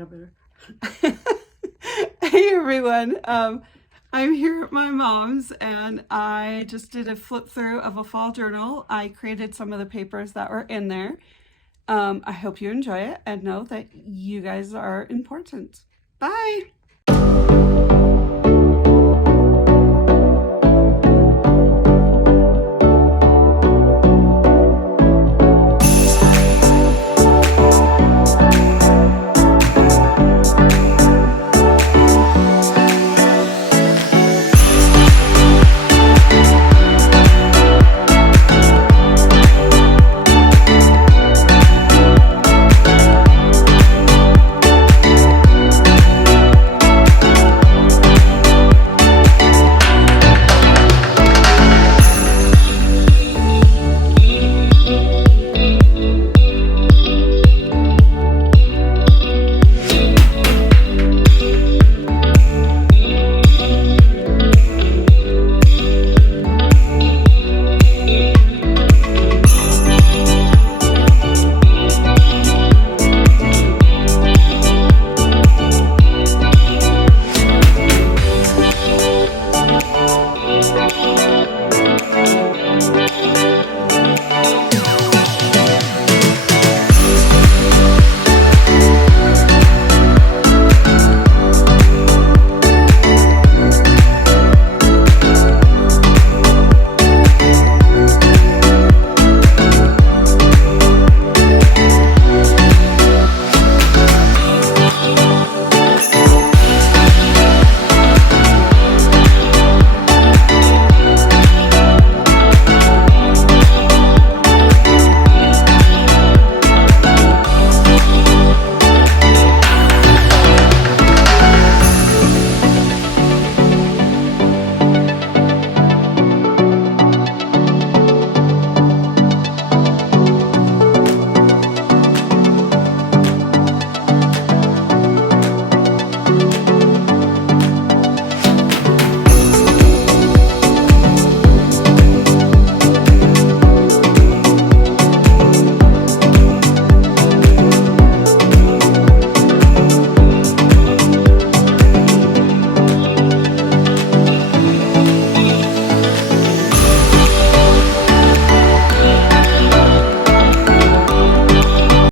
got better. Hey everyone, I'm here at my mom's and I just did a flip through of a fall journal. I created some of the papers that were in there. I hope you enjoy it and know that you guys are important. Bye!